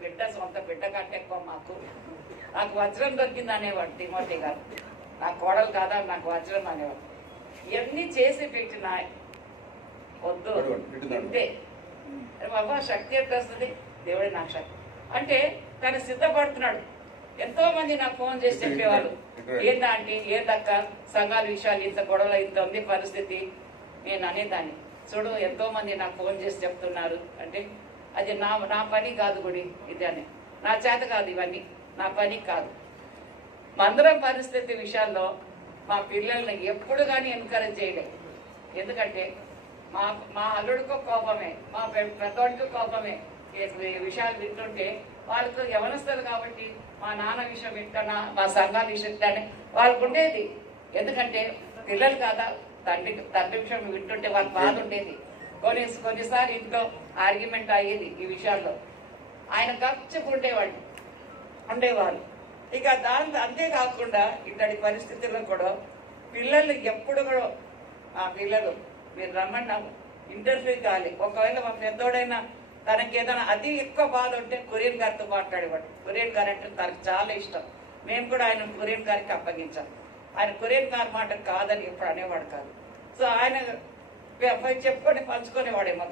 బిడ్డ సొంత బిడ్డ కంటే ఎక్కువ నాకు వజ్రం దొరికింది అనేవాడు తిమోతి గారు. నా కోడలు కాదా నాకు వజ్రం అనేవాడు. ఇవన్నీ చేసి పెట్టిన వద్దు అంటే బాబా శక్తి ఎట్లా వస్తుంది, దేవుడే నాకు శక్తి అంటే తను సిద్ధపడుతున్నాడు. ఎంతో మంది నాకు ఫోన్ చేసి చెప్పేవాళ్ళు, ఏందా అంటే ఏందక్క సంఘాల విషయాలు ఇంత గొడవలు ఇంత ఉంది పరిస్థితి. నేను అనేదాన్ని, చూడు ఎంతో మంది నాకు ఫోన్ చేసి చెప్తున్నారు అంటే అది నా పని కాదు గుడి, ఇది అని నా చేత కాదు, ఇవన్నీ నా పని కాదు. మందిరం పరిస్థితి విషయాల్లో మా పిల్లల్ని ఎప్పుడు కానీ ఎన్కరేజ్ చేయలేదు. ఎందుకంటే మా అల్లుడికో కోపమే, మా పెద్దవాడికి కోపమే. విషయాలు వింటుంటే వాళ్ళకు యవనస్తారు కాబట్టి మా నాన్న విషయం వింటానా, మా సంఘాల విషయం వింటానే వాళ్ళకు ఉండేది. ఎందుకంటే పిల్లలు కాదా, తండ్రి విషయం వింటుంటే వాళ్ళకి బాధ ఉండేది. కొన్నిసార్లు ఇంట్లో ఆర్గ్యుమెంట్ అయ్యేది ఈ విషయాల్లో. ఆయన ఉండేవాళ్ళు. ఇక అంతేకాకుండా ఇట్లాంటి పరిస్థితుల్లో కూడా పిల్లలు ఎప్పుడు కూడా పిల్లలు మీరు రమ్మన్నాము ఇంటర్వ్యూ కావాలి. ఒకవేళ మా పెద్దోడైనా తనకి ఏదైనా అతి ఎక్కువ బాధ ఉంటే కొరియన్ గారితో మాట్లాడేవాడు. కొరియన్ గారు అంటే తనకు చాలా ఇష్టం. మేము కూడా ఆయన కొరియన్ గారికి అప్పగించాం. ఆయన కొరియన్ గారి మాట కాదని ఎప్పుడు అనేవాడు కాదు. సో ఆయన చెప్పుకొని పంచుకునేవాడేమో.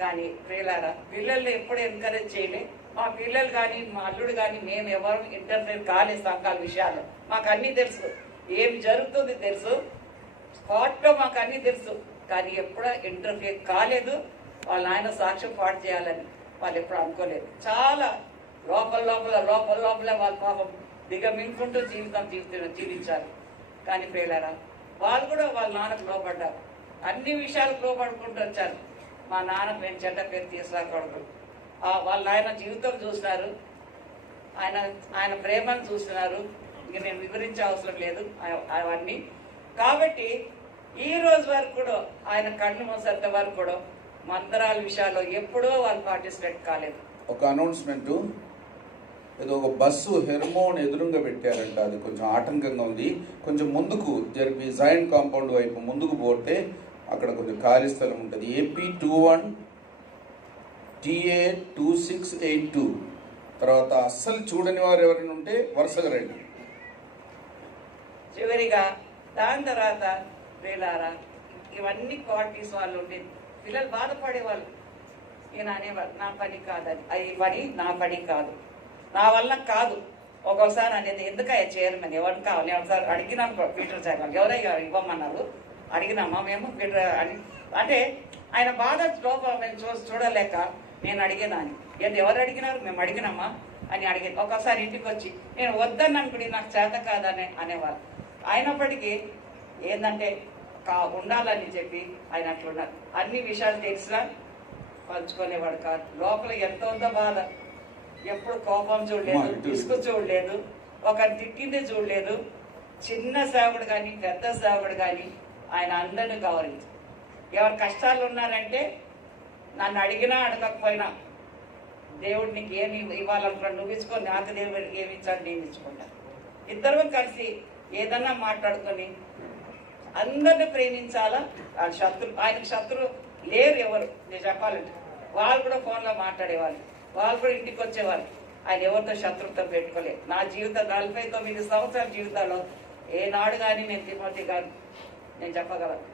కానీ ప్రియులారా, పిల్లల్ని ఎప్పుడు ఎంకరేజ్ చేయలే. మా పిల్లలు కానీ మా అల్లుడు కానీ మేము ఎవరు ఇంటర్ఫేర్ కాలేదు సంఘాల విషయాలు. మాకు అన్నీ తెలుసు, ఏం జరుగుతుంది తెలుసు, స్పాట్లో మాకు అన్నీ తెలుసు. కానీ ఎప్పుడూ ఇంటర్ఫేర్ కాలేదు. వాళ్ళ ఆయన సాక్ష్యం పాటు చేయాలని వాళ్ళు ఎప్పుడు అనుకోలేదు. చాలా లోపల వాళ్ళ పాపం దిగమింగుకుంటూ జీవించారు. కానీ ప్రియులారా, వాళ్ళు కూడా వాళ్ళ నాన్నకు లోపడ్డారు. అన్ని విషయాలకు లోపడుకుంటూ వచ్చారు. మా నాన్న మేము చెడ్డ పేరు తీసుకురాకూడదు. వాళ్ళ ఆయన జీవితం చూసినారు, ఆయన ప్రేమను చూసినారు. ఇంక నేను వివరించే అవసరం లేదు అవన్నీ. కాబట్టి ఈ రోజు వరకు కూడా ఆయన కళ్ళు మూసేంత వరకు కూడా మందిరాల విషయాల్లో ఎప్పుడో వాళ్ళు పార్టిసిపేట్ కాలేదు. ఒక అనౌన్స్మెంట్, ఏదో ఒక బస్సు హెర్మోన్ ఎదురుగా పెట్టారంట. అది కొంచెం ఆటంకంగా ఉంది. కొంచెం ముందుకు జరిపి జైన్ కాంపౌండ్ వైపు ముందుకు పోతే అక్కడ కొంచెం ఖాళీ స్థలం ఉంటుంది. AP 21 TA 2682. తర్వాత అస్సలు చూడని వారు ఎవరైనా ఉంటే వరుసగా రండి. చివరిగా దాని తర్వాత వేలారా ఇవన్నీ క్వాలిటీస్ వాళ్ళు ఉండేది. పిల్లలు బాధపడేవాళ్ళు. ఈయన అనేవాళ్ళు నా పని కాదని, ఈ పని నా పని కాదు, నా వల్ల కాదు. ఒక్కోసారి అనేది ఎందుకయ్యా చైర్మన్ ఎవరికి కావాలి ఒకసారి అడిగినాను. పీటర్ చైర్మన్ ఎవరయ్యా ఇవ్వమన్నారు, అడిగినామా మేము పీటర్ అని అంటే ఆయన బాధ లోపల మేము చూడలేక నేను అడిగేదాన్ని. ఎవరు అడిగినారు, మేము అడిగినామా అని అడిగేది. ఒకసారి ఇంటికి వచ్చి నేను వద్దని అనుకుని నాకు చేత కాదని అనేవారు. అయినప్పటికీ ఏంటంటే ఉండాలని చెప్పి ఆయన అట్లున్నారు. అన్ని విషయాలు తెలిసినా పంచుకునేవాడు కాదు. లోపల ఎంత ఉందో బాధ. ఎప్పుడు కోపం చూడలేదు, విసుగు చూడలేదు, ఒకరు తిట్టింది చూడలేదు. చిన్న సేవకుడు కానీ పెద్ద సేవకుడు కానీ ఆయన అందరినీ గౌరవించి ఎవరు కష్టాలు ఉన్నారంటే నన్ను అడిగినా అడగకపోయినా దేవుడు నీకు ఏమి ఇవ్వాలనుకున్నా నువ్వు ఇచ్చుకొని నాకు దేవుడికి ఏమి ఇచ్చాడు నేను ఇచ్చుకుంటా. ఇద్దరు కలిసి ఏదన్నా మాట్లాడుకొని అందరిని ప్రేమించాలా. ఆయనకు శత్రువు లేరు ఎవరు. నేను చెప్పాలంటే వాళ్ళు కూడా ఫోన్లో మాట్లాడేవాళ్ళు, వాళ్ళు కూడా ఇంటికి వచ్చేవాళ్ళు. ఆయన ఎవరితో శత్రుత్వం పెట్టుకోలేదు. నా జీవితం 49 సంవత్సరాల జీవితాల్లో ఏనాడు కానీ నేను తిమోతి గారు నేను చెప్పగలను.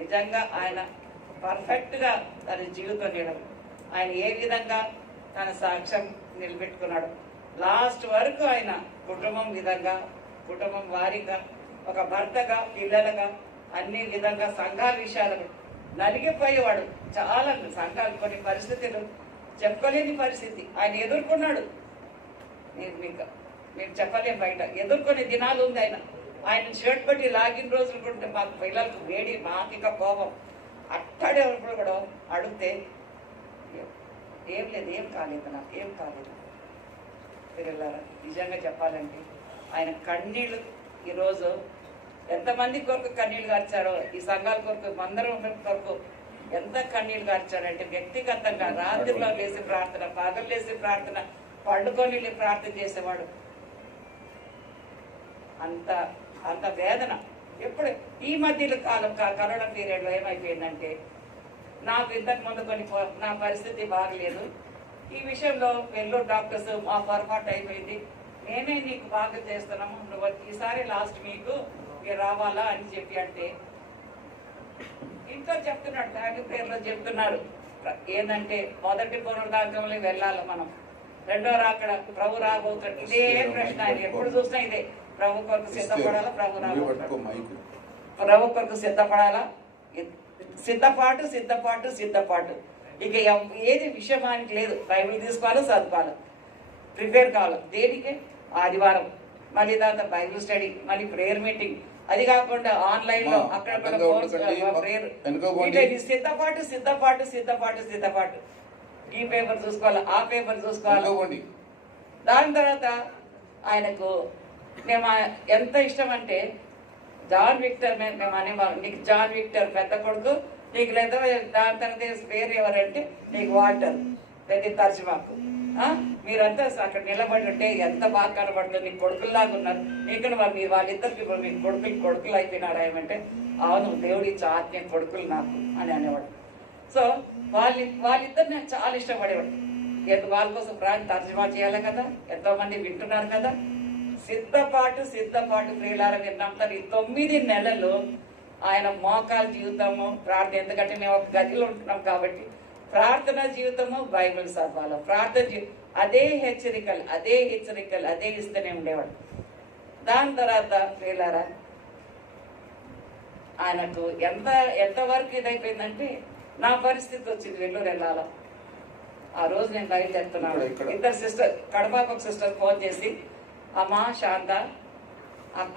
నిజంగా ఆయన పర్ఫెక్ట్గా తన జీవితం నిలబడి ఆయన ఏ విధంగా తన సాక్ష్యం నిలబెట్టుకున్నాడు. లాస్ట్ వరకు ఆయన కుటుంబం వారిగా ఒక భర్తగా పిల్లలుగా అన్ని విధంగా సంఘాల విషయాలను నలిగిపోయేవాడు. చాలా సంఘాలు కొన్ని పరిస్థితులు చెప్పుకోలేని పరిస్థితి ఆయన ఎదుర్కొన్నాడు. మేము చెప్పలేం, బయట ఎదుర్కొనే దినాలు ఉంది. ఆయన షర్ట్ బట్టి లాగిన రోజులు కూడా మాకు పిల్లలకు వేడి, మాకిక కోపం. అట్టాడే కూడా అడిగితే ఏం లేదు, ఏం కాలేదు, నాకు ఏం కాలేదు. పిల్లలారా, నిజంగా చెప్పాలంటే ఆయన కన్నీళ్ళు ఈరోజు ఎంతమంది కొరకు కన్నీళ్ళు గార్చాడో, ఈ సంఘాల కొరకు మందరం కొరకు ఎంత కన్నీళ్ళు గార్చాడంటే వ్యక్తిగతంగా రాత్రిలో లేసి ప్రార్థన, పగలు లేసి ప్రార్థన, పండుకొని ప్రార్థన చేసేవాడు. అంత వేదన. ఎప్పుడు ఈ మధ్యలో కాలం కరోనా పీరియడ్లో ఏమైపోయిందంటే నాకు ఇంతకు ముందు నా పరిస్థితి బాగలేదు. ఈ విషయంలో వెల్లూరు డాక్టర్స్ మా పొరపాటు అయిపోయింది, మేమే నీకు బాగా చేస్తున్నాము, నువ్వు ఈసారి లాస్ట్ మీకు మీరు రావాలా అని చెప్పి అంటే ఇంట్లో చెప్తున్నాడు, ఫ్యామిలీ ప్రేయర్లో చెప్తున్నారు ఏంటంటే మొదటి పునరుద్ధానంలో వెళ్ళాలి మనం, రెండో రాకడ ప్రభు రాబోతాడు. ఇదే ప్రశ్న ఆయన ఎప్పుడు చూసినా ఇదే, ప్రభు కొరకు సిద్ధపడాలా, ప్రభు రాబోతాడు, ప్రభు కొరకు సిద్ధపడాలా, సిద్ధపాటు సిద్ధపాటు సిద్ధపాటు. ఇక ఏది విషయమానికి లేదు, బైబిల్ తీసుకోవాలి, చదువుకోవాలి, ప్రిపేర్ కావాలి. దేనికి? ఆదివారం మళ్ళీ తర్వాత బైబిల్ స్టడీ, మళ్ళీ ప్రేయర్ మీటింగ్, అది కాకుండా ఆన్లైన్ లో అక్కడ ప్రేయర్, సిద్ధపాటు సిద్ధపాటు సిద్ధపాటు సిద్ధపాటు. ఈ పేపర్ చూసుకోవాలి, ఆ పేపర్ చూసుకోవాలి. దాని తర్వాత ఆయనకు మేము ఎంత ఇష్టం అంటే జాన్ విక్టర్ మేము అనేవాళ్ళం, నీకు జాన్ విక్టర్ పెద్ద కొడుకు, నీకు లేదా దాని తర్వాత పేరు ఎవరంటే నీకు వాల్టర్, ప్రతి తర్జుమాకు. మీరంతా అక్కడ నిలబడి ఉంటే ఎంత బాగా కనబడుతుంది, నీకు కొడుకుల్లాగా ఉన్నారు, నీకు వాళ్ళిద్దరికి ఇప్పుడు మీ కొడుకులు అయిపోయినారా ఏమంటే అవును దేవుడి ఆత్మీయ కొడుకులు నాకు అని అనేవాడు. సో వాళ్ళిద్దరు నాకు చాలా ఇష్టపడేవాడు. వాళ్ళ కోసం ప్రాణి తర్జుమా చేయాలి కదా, ఎంతో మంది వింటున్నారు కదా. సిద్ధపాటు సిద్ధపాటు ప్రియులారా, మీరు నమ్ముతారు, ఈ 9 నెలలు ఆయన మోకాల జీవితము ప్రార్థన, ఎందుకంటే మేము ఒక గదిలో ఉంటున్నాం కాబట్టి ప్రార్థన జీవితము బైబిల్ చదవాలి, ప్రార్థన అదే హెచ్చరికలు అదే ఇస్తూనే ఉండేవాడు. దాని తర్వాత ప్రియులారా ఆయనకు ఎంతవరకు ఇదైపోయిందంటే నా పరిస్థితి వచ్చింది, వెల్లూరు వెళ్ళాలా. ఆ రోజు నేను బయలుదేరుతున్నాను, ఇద్దరు సిస్టర్, కడపకు ఒక సిస్టర్ ఫోన్ చేసి, అమ్మ శాంత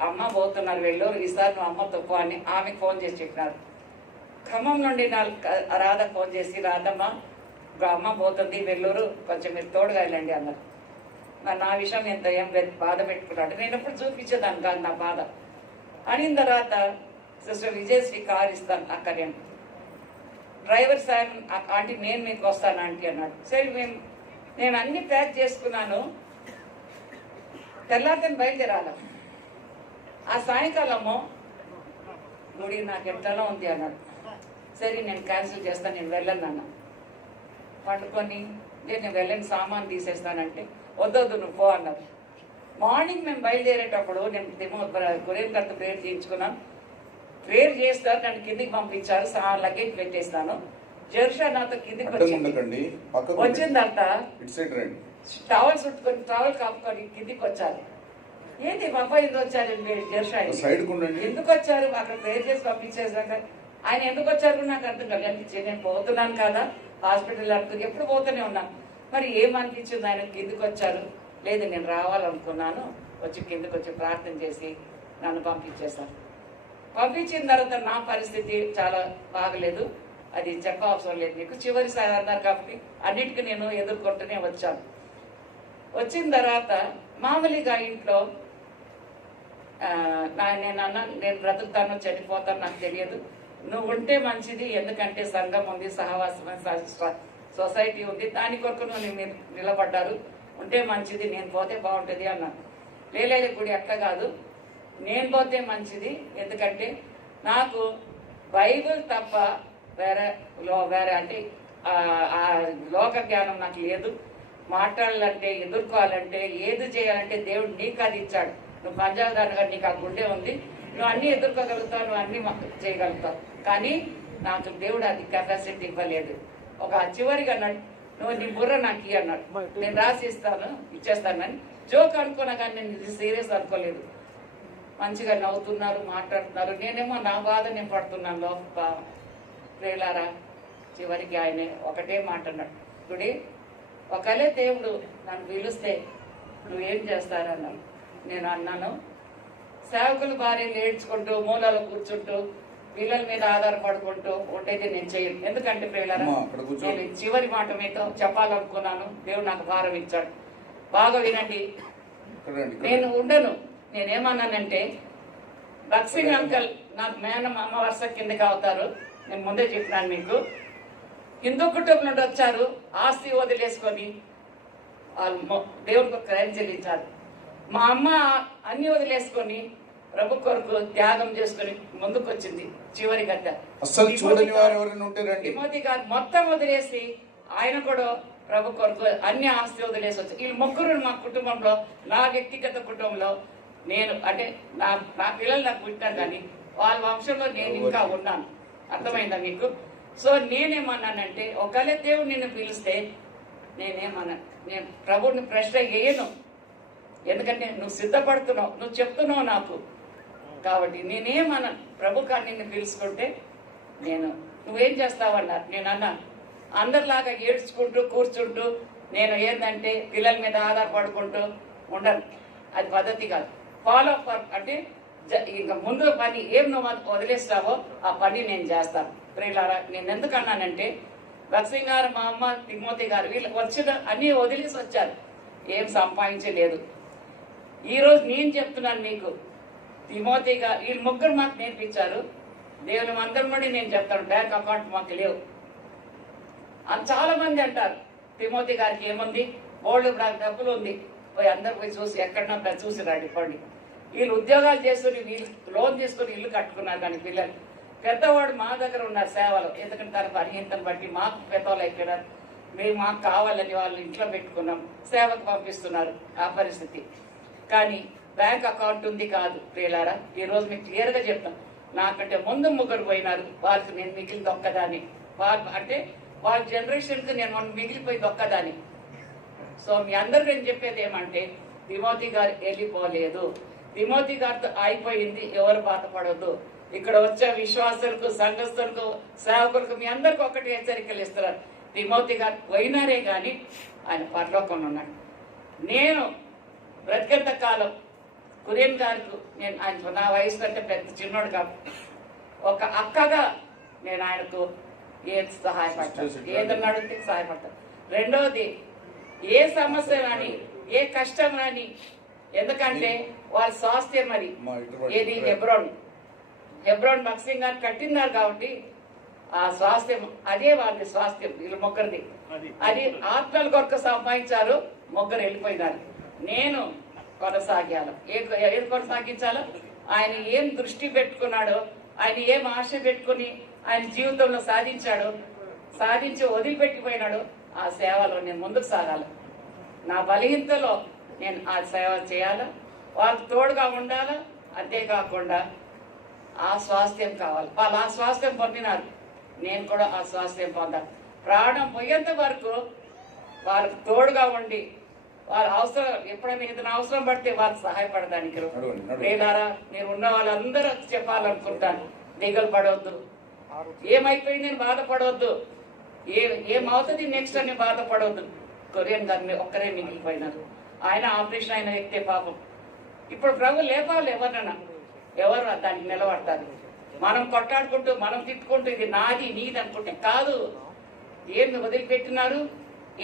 అమ్మ పోతున్నారు వెల్లూరు, ఈసారి నువ్వు అమ్మతో పో అని ఆమెకు ఫోన్ చేసి చెప్పినారు. ఖమ్మం నుండి రాధ ఫోన్ చేసి, రాధమ్మ అమ్మ పోతుంది వెల్లూరు, కొంచెం మీరు తోడుగా వెళ్ళండి అన్నారు. నా విషయం ఏం బాధ పెట్టుకున్నాడు, నేను ఎప్పుడు చూపించేదాన్ని కాదు నా బాధ. అనిన తర్వాత సిస్టర్ విజయశ్రీ కార్ ఇస్తాను అక్కడ, డ్రైవర్ సార్ ఆంటీ నేను మీకు వస్తాను ఆంటీ అన్నాడు. సరే నేను అన్ని ప్యాక్ చేసుకున్నాను, తెల్లారిని బయలుదేరాల. ఆ సాయంకాలము గుడి నాకు ఎట్లా ఉంది అన్నాడు. సరే నేను క్యాన్సిల్ చేస్తాను, నేను వెళ్ళను అన్న. పండుకొని నేను వెళ్ళని సామాన్ తీసేస్తానంటే వద్దొద్దు నువ్వు పో అన్నారు. మార్నింగ్ మేము బయలుదేరేటప్పుడు నేను కొరియన్ గారితో ప్రేయర్ చేయించుకున్నాను. ప్రేయర్ చేస్తారు, నన్ను కిందికి పంపించారు, లగేజ్ పెట్టేస్తాను. జెరుషా నాతో కిందికి వచ్చిందంట, టవల్ చుట్టుకొని టవల్ కాపుకొని కిందికి వచ్చారు. ఏంటి పాప ఎందుకు వచ్చారు జెరుషా, ఎందుకు వచ్చారు, అక్కడ ప్రేయర్ చేసి పంపించేసాక ఆయన ఎందుకు వచ్చారు నాకు అర్థం కాదు. అనిపించింది, నేను పోతున్నాను కదా హాస్పిటల్ అనుకుని, ఎప్పుడు పోతూనే ఉన్నాను, మరి ఏమనిపించింది ఆయన కిందికి వచ్చారు. లేదు నేను రావాలనుకున్నాను, వచ్చి కిందికి వచ్చి ప్రార్థన చేసి నన్ను పంపించేశారు. పంపించిన తర్వాత నా పరిస్థితి చాలా బాగలేదు, అది చెప్పవసరం లేదు మీకు, చివరిసారి అన్నారు కాబట్టి అన్నిటికీ నేను ఎదుర్కొంటూనే వచ్చాను. వచ్చిన తర్వాత మామూలుగా ఇంట్లో నేను అన్నాను, నేను బ్రతుకుతాను చనిపోతాను నాకు తెలియదు, నువ్వు ఉంటే మంచిది, ఎందుకంటే సంఘం ఉంది, సహవాసం సొసైటీ ఉంది, దాని కొరకు నువ్వు మీరు నిలబడ్డారు, ఉంటే మంచిది, నేను పోతే బాగుంటుంది అన్నాను. లేలేదు గుడి అట్లా కాదు, నేను పోతే మంచిది, ఎందుకంటే నాకు బైబిల్ తప్ప వేరే అంటే ఆ లోక జ్ఞానం నాకు లేదు. మాట్లాడాలంటే ఎదుర్కోవాలంటే ఏది చేయాలంటే దేవుడు నీకు అది ఇచ్చాడు. నువ్వు పంజాబ్ నీకు ఆ గుండె ఉంది, నువ్వు అన్ని ఎదుర్కోగలుగుతావు, నువ్వు అన్ని చేయగలుగుతావు, కానీ నాకు దేవుడు అది కెపాసిటీ ఇవ్వలేదు. ఒక చివరిగా అన్నాడు, నువ్వు నీ బుర్ర నాకు ఇయ్యి అన్నాడు, నేను రాసి ఇచ్చేస్తానని జోక్ అనుకున్నా, కానీ నేను ఇది సీరియస్ అనుకోలేదు. మంచిగా నవ్వుతున్నారు, మాట్లాడుతున్నారు, నేనేమో నా బాధ నేను పడుతున్నాను లోప. ప్రియులారా చివరికి ఆయన ఒకటే మాట అన్నాడు, గుడి ఒకలే దేవుడు నన్ను పిలిస్తే నువ్వేం చేస్తారన్నాను. నేను అన్నాను, సేవకులు భార్యలు ఏడ్చుకుంటూ మూలలో కూర్చుంటూ పిల్లల మీద ఆధారపడుకుంటూ ఉండేది నేను చేయను. ఎందుకంటే ప్రియులారా నేను చివరి మాట మీతో చెప్పాలనుకున్నాను, దేవుడు నాకు భారం ఇచ్చాడు. బాగా వినండి, నేను ఉండను. నేనేమన్నానంటే లక్ష్మీ అంకల్ నాకు మేనమామ వరుస కిందకి అవుతారు, నేను ముందే చెప్పినాను మీకు. హిందూ కుటుంబం నుండి వచ్చారు, ఆస్తి వదిలేసుకొని వాళ్ళు దేవుడికి క్రయం చెల్లించారు. మా అమ్మ అన్ని వదిలేసుకొని ప్రభు కొరకు త్యాగం చేసుకుని ముందుకు వచ్చింది. చివరి గద్ద తిమోతి గారు మొత్తం వదిలేసి ఆయన కూడా ప్రభు కొరకు అన్ని ఆస్తి వదిలేసి వచ్చి వీళ్ళు ముగ్గురు మా కుటుంబంలో, నా వ్యక్తిగత కుటుంబంలో నేను అంటే నా పిల్లలు నాకు పుట్టాను, కానీ వాళ్ళ వంశంలో నేను ఇంకా ఉన్నాను. అర్థమైందా మీకు? సో నేనేమన్నానంటే, ఒకవేళ దేవుడు నిన్ను పిలిస్తే నేను ప్రభుని ప్రశ్న వేయను, ఎందుకంటే నువ్వు సిద్ధపడుతున్నావు, నువ్వు చెప్తున్నావు నాకు. కాబట్టి నేనేమన్నా ప్రభు కానీ నిన్ను పిలుచుకుంటే నువ్వేం చేస్తావన్నారు. నేను అన్నాను, అందరిలాగా ఏడ్చుకుంటూ కూర్చుంటూ నేను ఏంటంటే పిల్లల మీద ఆధారపడుకుంటూ ఉండను, అది పద్ధతి కాదు. ఫాలో అప్ అంటే ఇంకా ముందు పని ఏం నువ్వు వదిలేస్తావో ఆ పని నేను చేస్తాను. ప్రియులారా, నేను ఎందుకు అన్నానంటే, భక్సింగ్ గారు, మా అమ్మ, తిమోతి గారు వీళ్ళు వచ్చిన అన్నీ వదిలేసి వచ్చారు, ఏం సంపాదించలేదు. ఈరోజు నేను చెప్తున్నాను మీకు, తిమోతి గారు వీళ్ళు ముగ్గురు మాకు నేర్పించారు. దేవుని మందిరం నుండి నేను చెప్తాను, బ్యాంక్ అకౌంట్ మాకు లేవు అని చాలా మంది అంటారు. తిమోతి గారికి ఏముంది, ఓల్డ్ డబ్బులు ఉంది, పోయి అందరు పోయి చూసి ఎక్కడన్నా చూసి రండి పండి. వీళ్ళు ఉద్యోగాలు చేసుకుని వీళ్ళు లోన్ తీసుకుని ఇల్లు కట్టుకున్నారు, కానీ పిల్లలు పెద్దవాడు మా దగ్గర ఉన్నారు సేవలు, ఎందుకంటే తన పరిహితను బట్టి మాకు పెద్దవాళ్ళు అయిపోయినారు. మేము మాకు కావాలని వాళ్ళు ఇంట్లో పెట్టుకున్నాం, సేవకు పంపిస్తున్నారు ఆ పరిస్థితి. కానీ బ్యాంక్ అకౌంట్ ఉంది కాదు. ప్రియులారా, ఈరోజు మీకు క్లియర్గా చెప్తాను, నాకంటే ముందు ముగ్గురు పోయినారు, వాళ్ళకి నేను మిగిలి దొక్కదాన్ని. అంటే వాళ్ళ జనరేషన్కి నేను మిగిలిపోయి దొక్కదాన్ని. సో మీ అందరూ నేను చెప్పేది ఏమంటే, తిమోతి గారు వెళ్ళిపోలేదు, తిమోతి గారితో అయిపోయింది, ఎవరు బాధపడవద్దు. ఇక్కడ వచ్చే విశ్వాసులకు, సంఘస్థులకు, సేవకులకు మీ అందరికి ఒకటి హెచ్చరికలు ఇస్తున్నారు. తిమోతి గారు పోయినారే కానీ ఆయన పరలోకంలో ఉన్నాడు. నేను బ్రతికేంత కాలం కురియన్ గారికి నేను ఆయన నా వయసు కంటే పెద్ద చిన్నోడు కాదు, ఒక అక్కగా నేను ఆయనకు ఏది సహాయపడతాను, ఏదన్నా అడిగితే సహాయపడతాను. రెండవది, ఏ సమస్య కానీ ఏ కష్టం కానీ, ఎందుకంటే వాళ్ళ స్వాస్థ్యం అది ఏది హెబ్రోన్ భక్సింగ్ గారు కట్టినారు కాబట్టి ఆ స్వాస్థ్యం అదే వాళ్ళ స్వాస్థ్యం. వీళ్ళు ముగ్గురిది అది ఆత్మల కొరకు సంపాదించారు, ముగ్గురు వెళ్ళిపోయినారు. నేను కొనసాగాను. ఏది కొనసాగించాలో, ఆయన ఏం దృష్టి పెట్టుకున్నాడో, ఆయన ఏం ఆశ పెట్టుకుని ఆయన జీవితంలో సాధించి వదిలిపెట్టిపోయినాడు, ఆ సేవలో నేను ముందుకు సాగాలి. నా బలహీనతలో నేను ఆ సేవ చేయాలా, వాళ్ళకి తోడుగా ఉండాలా. అంతేకాకుండా ఆ స్వాస్థ్యం కావాలి. వాళ్ళు ఆ స్వాస్థ్యం పొందినారు, నేను కూడా ఆ స్వాస్థ్యం పొందాలి. ప్రాణం పోయేంత వరకు వాళ్ళకి తోడుగా ఉండి, వాళ్ళ అవసరం ఎప్పుడైనా ఏదైనా అవసరం పడితే వాళ్ళకి సహాయపడడానికి. వేలారా, నేను ఉన్న వాళ్ళందరూ చెప్పాలనుకుంటాను, దిగులు పడవద్దు, ఏమైపోయింది నేను బాధపడవద్దు, ఏమవుతుంది నెక్స్ట్ అని బాధపడవద్దు. కొరియన్ గారిని ఒక్కరే మిగిలిపోయినారు, ఆయన ఆపరేషన్ అయిన వ్యక్తే పాపం. ఇప్పుడు ప్రభు లేపాలి, ఎవరు దానికి నిలబడతారు. మనం కొట్టాడుకుంటూ మనం తిట్టుకుంటూ ఇది నాది నీది అనుకుంటే కాదు. ఏం వదిలిపెట్టినారు,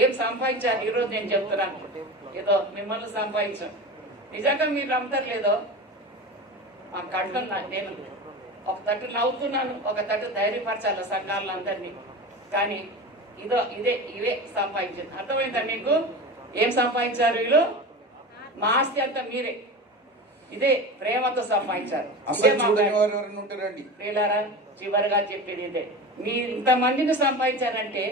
ఏం సంపాదించారు. ఈరోజు నేను చెప్తున్నాను, ఏదో మిమ్మల్ని సంపాదించాం. నిజంగా మీరు నమ్ముతారు లేదో, మా కంటున్నా, నేను ఒక తట్టు నవ్వుతున్నాను, ఒక తట్టు ధైర్యపరచాలి సంఘాలను అందరినీ. కానీ ఇవే సంపాదించింది. అర్థమైందా మీకు? ఏం సంపాదించారు వీళ్ళు? మా ఆస్తి అంతా మీరే, ఇదే ప్రేమతో సంపాదించారు. ప్రియులారా, చివరిగా చెప్పేది ఇదే, మీరు ఇంతమందిని సంపాదించారంటే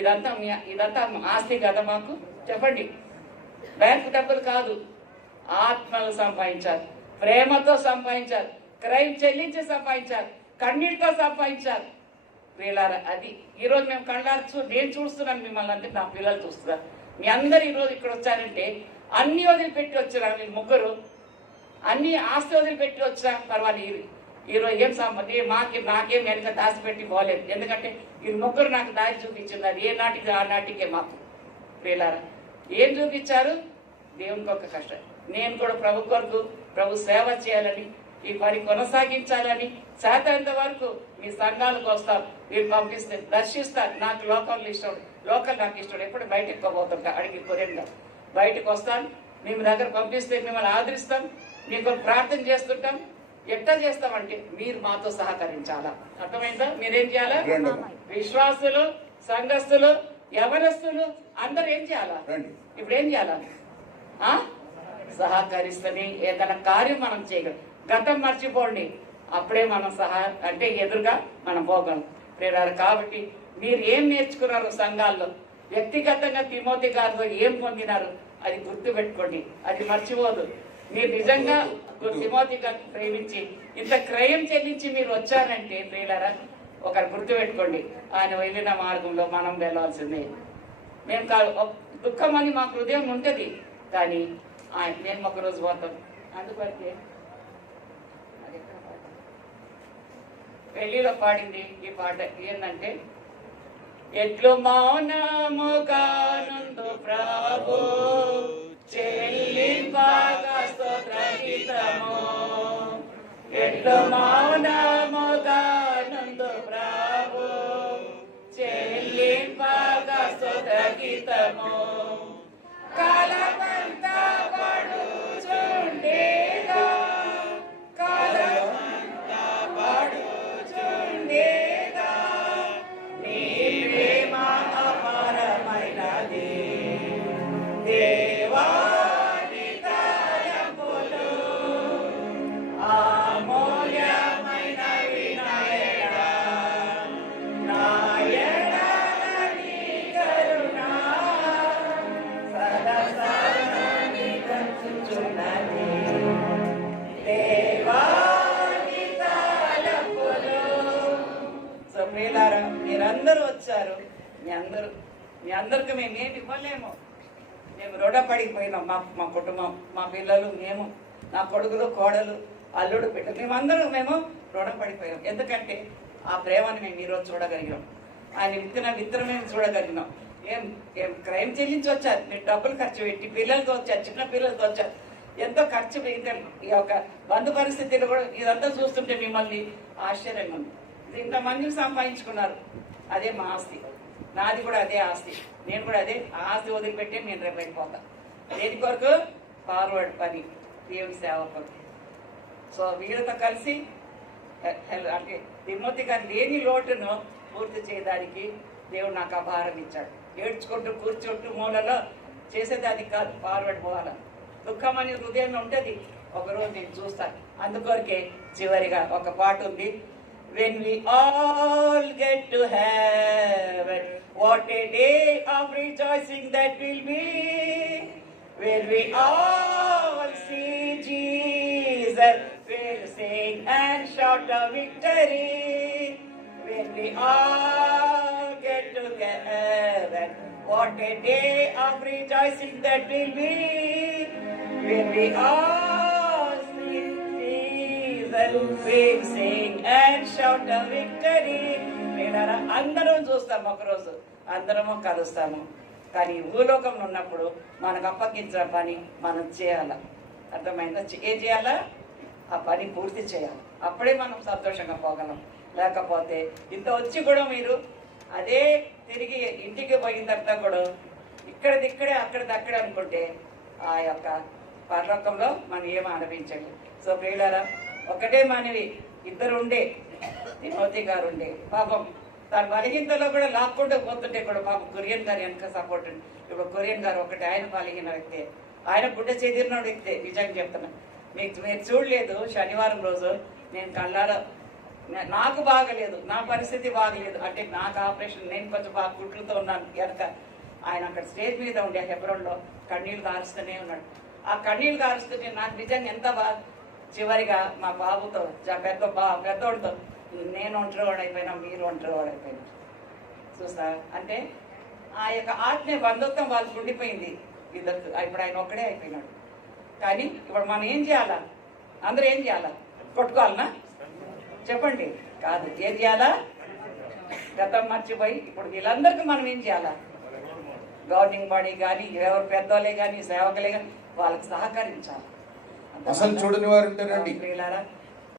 ఇదంతా ఆస్తి కదా మాకు? చెప్పండి. బ్యాంకు డబ్బులు కాదు, ఆత్మలు సంపాదించారు, ప్రేమతో సంపాదించారు, క్రైమ్ చెల్లించి సంపాదించారు, కన్నీటితో సంపాదించారు. ప్రియులారా, అది ఈరోజు మేము కళ్ళారు నేను చూస్తున్నాను, మిమ్మల్ని అంటే నా పిల్లలు చూస్తున్నారు. మీ అందరు ఈరోజు ఇక్కడ వచ్చారంటే అన్ని వదిలిపెట్టి వచ్చారు. మీ ముగ్గురు అన్ని ఆస్తి వదిలిపెట్టి వచ్చా పర్వాలేదు. ఈరోజు ఏం నాకేం వెనక దాచిపెట్టి పోలేదు, ఎందుకంటే ఈ ముగ్గురు నాకు దారి చూపించింది. అది ఏ నాటికి ఆ నాటికే మాకు. ప్రియులారా, ఏం చూపించారు? దేవునికి ఒక కష్టం. నేను కూడా ప్రభు కొరకు ప్రభు సేవ చేయాలని, ఈ పని కొనసాగించాలని, శాతంత వరకు మీ సంఘాలకు వస్తాం, మీరు పంపిస్తే దర్శిస్తారు. నాకు లోకల్ నాకు ఇష్టం. ఎప్పుడు బయట ఎక్కువబోతుంటా అడిగి కొరియన్గా బయటకు వస్తాను, మేము దగ్గర పంపిస్తే మిమ్మల్ని ఆదరిస్తాం, మీకు ప్రార్థన చేస్తుంటాం. ఎట్లా చేస్తామంటే మీరు మాతో సహకరించాలా. అర్థమైందా? మీరేం చేయాలా? విశ్వాసులు, సంఘస్థులు, యవనస్తులు అందరూ ఏం చేయాలా? ఇప్పుడు ఏం చేయాలా? సహకరిస్తని ఏదైనా కార్యం మనం చేయగలం. గతం మర్చిపోండి, అప్పుడే మనం ఎదురుగా మనం పోగలం. ప్రేరారు. కాబట్టి మీరు ఏం నేర్చుకున్నారు సంఘాల్లో? వ్యక్తిగతంగా తిమోతి గారితో ఏం పొందినారు అది గుర్తు పెట్టుకోండి, అది మర్చిపోదు. మీరు నిజంగా తిమోతి గారిని ప్రేమించి ఇంత క్రయం చెల్లించి మీరు వచ్చారంటే ప్రియులారా, ఒకరు గుర్తు పెట్టుకోండి, ఆయన వెళ్ళిన మార్గంలో మనం వెళ్ళాల్సిందే. మేము దుఃఖం అని మా హృదయం ఉంటుంది, కానీ మేము ఒకరోజు పోతాం. అందుకొరకే పెళ్లిలో పాడింది ఈ పాట ఏంటంటే, ఎట్లు మౌనముగా నుండు ప్రభు చెల్లింపగా స్తోత్ర గీతము, ఎట్లు మౌనముగా నుండు ప్రభు చెల్లింపగా స్తోత్ర గీతము, కాలమంతా పడుచుండేగా కాలమంతా పడుచుండేగా నీ ప్రేమ అపారమైనది దేవా నీ తలంపులు అమూల్యమైనవి నాయనా, నాయనా నీ కరుణ సదా సదా నీ కరుచుచున్నది దేవా నీ తలంపులు. సో ప్రియులారా, మీరందరూ వచ్చారు. మీ అందరికి మేమేమి ఇవ్వలేము. మేము రుణపడిపోయినాం. మా కుటుంబం, మా పిల్లలు, మేము, నా కొడుకులు, కోడలు, అల్లుడు, బిడ్డలు, మేము రుణపడిపోయాం. ఎందుకంటే ఆ ప్రేమను మేము ఈరోజు చూడగలిగాం. ఆయన విత్తనం మేము చూడగలిగినాం. ఏం క్రైమ్ చెల్లించి వచ్చారు, మీరు డబ్బులు ఖర్చు పెట్టి పిల్లలతో వచ్చారు, చిన్న పిల్లలతో వచ్చారు, ఎంతో ఖర్చు పెట్టి ఈ యొక్క బంధు పరిస్థితులు కూడా ఇదంతా చూస్తుంటే మిమ్మల్ని ఆశ్చర్యంగా ఉంది. ఇంతమందిని సంపాదించుకున్నారు, అదే మా ఆస్తి, నాది కూడా అదే ఆస్తి. నేను కూడా అదే ఆస్తి వదిలిపెట్టి నేను రేపు అయిపోతా. దేని కొరకు? ఫార్వర్డ్ పని, దేవుని సేవ కొరకు. సో వీళ్ళతో కలిసి అంటే తిమోతి గారు లేని లోటును పూర్తి చేయడానికి దేవుడు నాకు ఆ భారం ఇచ్చాడు. ఏడ్చుకుంటూ కూర్చుంటూ మూలలో చేసేదానికి కాదు, ఫార్వర్డ్ పోవాల. దుఃఖం అనే హృదయం ఉంటుంది, ఒకరోజు నేను చూస్తాను. అందుకొరకే చివరిగా ఒక పాట ఉంది, when we all get to heaven, what a day of rejoicing that will be, when we all see Jesus, we'll sing and shout a victory. When we all get to heaven, what a day of rejoicing that will be, when we all see Jesus, we'll sing and shout a victory. అందరం చూస్తాము, ఒకరోజు అందరము కలుస్తాము. కానీ భూలోకంలో ఉన్నప్పుడు మనకు అప్పగించిన పని మనం చేయాల. అర్థమైందా? ఏం చేయాలా? ఆ పని పూర్తి చేయాలి. అప్పుడే మనం సంతోషంగా పోగలం. లేకపోతే ఇంత వచ్చి కూడా మీరు అదే తిరిగి ఇంటికి పోయిన తర్వాత కూడా ఇక్కడిదిక్కడే అక్కడిదక్కడే అనుకుంటే ఆ యొక్క పరలోకంలో మనం ఏమీ అనిపించండి. సో ప్రియులారా, ఒకటే మనవి, ఇద్దరు ఉండే, తిమోతి గారు ఉండే, పాపం తన బలహీనతలో కూడా లాక్కుంటూ పోతుంటే కూడా పాపం కొరియన్ గారు వెనక సపోర్ట్ ఉంది. ఇప్పుడు కొరియన్ గారు ఒకటి, ఆయన బలహీన వ్యక్తే, ఆయన గుడ్డ చెదిరిన వ్యక్తే. నిజంగా చెప్తున్నా, మీరు చూడలేదు శనివారం రోజు నేను కళ్ళారా, నాకు బాగలేదు, నా పరిస్థితి బాగలేదు అంటే నాకు ఆపరేషన్, నేను కొంచెం బాగా గుడ్లతో ఉన్నాను వెనక. ఆయన అక్కడ స్టేజ్ మీద ఉండే హెబ్రోన్లో కన్నీళ్ళు కారుస్తూనే ఉన్నాడు. ఆ కన్నీళ్ళు కారుస్తుంటే నాకు నిజంగా ఎంత బాగా. చివరిగా మా బాబుతో పెద్దోడితో, నేను ఒంటరివాడు అయిపోయినా, మీరు ఒంటరివాడు అయిపోయినా. చూస్తా అంటే ఆ యొక్క ఆత్మీయ బంధుత్వం వాళ్ళకి ఉండిపోయింది ఇద్దరు. ఇప్పుడు ఆయన ఒక్కడే అయిపోయినాడు. కానీ ఇప్పుడు మనం ఏం చేయాలా? అందరూ ఏం చేయాలా? కొట్టుకోవాలనా? చెప్పండి. కాదు, ఏం చేయాలా? గతం మర్చిపోయి ఇప్పుడు వీళ్ళందరికీ మనం ఏం చేయాలా? గవర్నింగ్ బాడీ కానీ, ఎవరు పెద్దోళ్ళే కానీ, సేవకులే కానీ వాళ్ళకి సహకరించాలి. అసలు చూడని వారు ఉంటారండి. ప్రియులారా,